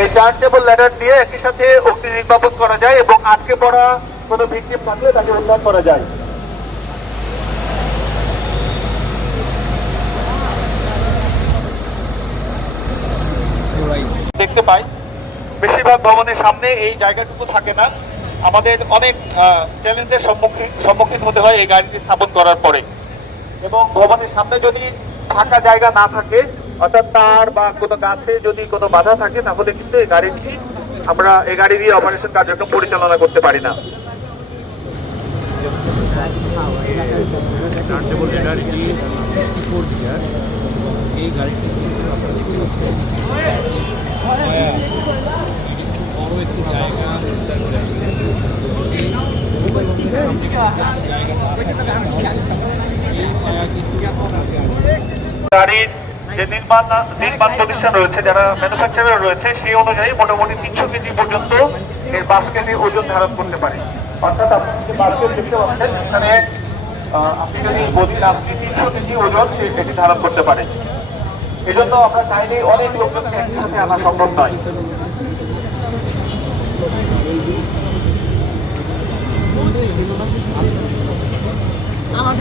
এই টার্নটেবল ল্যাডার দিয়ে একই সাথে অগ্নি নির্বাপন করা যায় এবং আটকে পড়া কোনো ভিকটিম থাকলে তাকে উদ্ধার করা যায়। দেখতে পাই বেশিরভাগ ভবনের সামনে এই জায়গাটুকু থাকে না, আমাদের অনেক চ্যালেঞ্জের সম্মুখীন হতে হয় এই গাড়িটি স্থাপন করার পরে। এবং ভবনের সামনে যদি ফাঁকা জায়গা না থাকে, অর্থাৎ তার বা কোনো গাছে যদি কোনো বাধা থাকে, তাহলে কিন্তু আমরা এই গাড়ি দিয়ে অপারেশন কার্যক্রম পরিচালনা করতে পারি না। এই গাড়িটি বড় একটি জায়গা গাড়ির যে নির্মাণ প্রতিষ্ঠান রয়েছে, যারা ম্যানুফ্যাকচারার রয়েছে, সেই অনুযায়ী মোটামুটি 300 কেজি পর্যন্ত এর বাস্কেটে ওজন ধারণ করতে পারে। অর্থাৎ আপনি যে বাস্কেট দেখতে পাচ্ছেন, এখানে আপনি যদি বলি আপনি 300 কেজি ওজন এটি ধারণ করতে পারে। এই জন্য আমরা চাইলেই অনেক লোকজনকে একসাথে আনা সম্ভব নয়। আমার